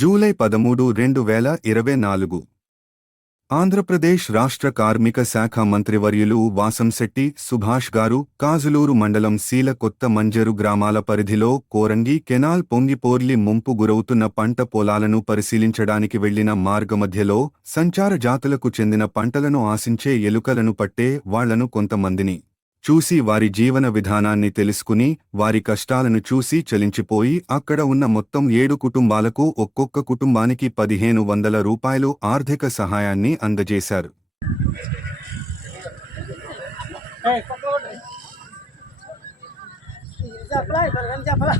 July పదమూడు రెండు వేల ఇరవై నాలుగు. ఆంధ్రప్రదేశ్ రాష్ట్ర కార్మిక శాఖ మంత్రివర్యులు వాసంశెట్టి సుభాష్ గారు కాజులూరు మండలం సీలకొత్త మంజరు గ్రామాల పరిధిలో కోరంగి కెనాల్ పొంగిపోర్లి ముంపు గురవుతున్న పంట పొలాలను పరిశీలించడానికి వెళ్ళిన మార్గమధ్యలో సంచార జాతులకు చెందిన పంటలను ఆశించే ఎలుకలను పట్టే వాళ్ళను కొంతమందిని చూసి వారి జీవన విధానాన్ని తెలుసుకుని వారి కష్టాలను చూసి చలించిపోయి అక్కడ ఉన్న మొత్తం ఏడు కుటుంబాలకు ఒక్కొక్క కుటుంబానికి పదిహేను వందల రూపాయలు ఆర్థిక సహాయాన్ని అందజేశారు. చెప్పలా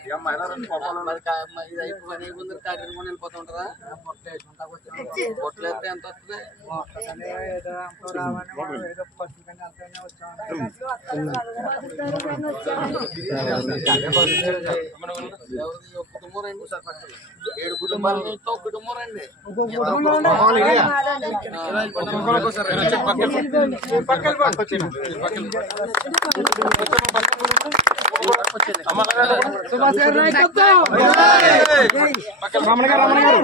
ఇప్పుడు కానీ చెప్పలా చెప్పలేదు అప్పటికి వెళ్ళి ఇంటికి మరి కా- మరి ఇది అయిపోయి పని అయిపోయింది కాకినాడ కొని వెళ్ళిపోతూ ఉంటారా బొట్టలు వేస్తే ఎంత వస్తుంది ఎవరిది ఒక కుటుంబం రండి ఏడు కుటుంబాల నుంచి ఒక కుటుంబం రండి కుమారాదా అగో ఒక కుటుంబానికి ఇవ్వండి. రమణ గారు రమణ గారు.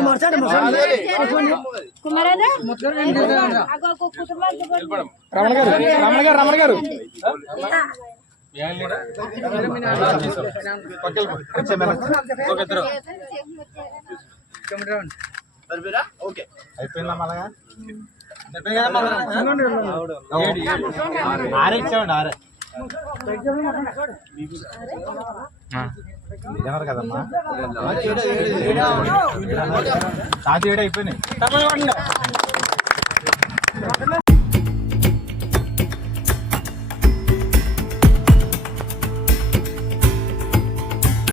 రమణ గారు. అయిపోయిందా మళ్ళా ఆరే ఇచ్చామండి ఆరే. కదమ్మా సాతి ఏడు అయిపోయినాయి?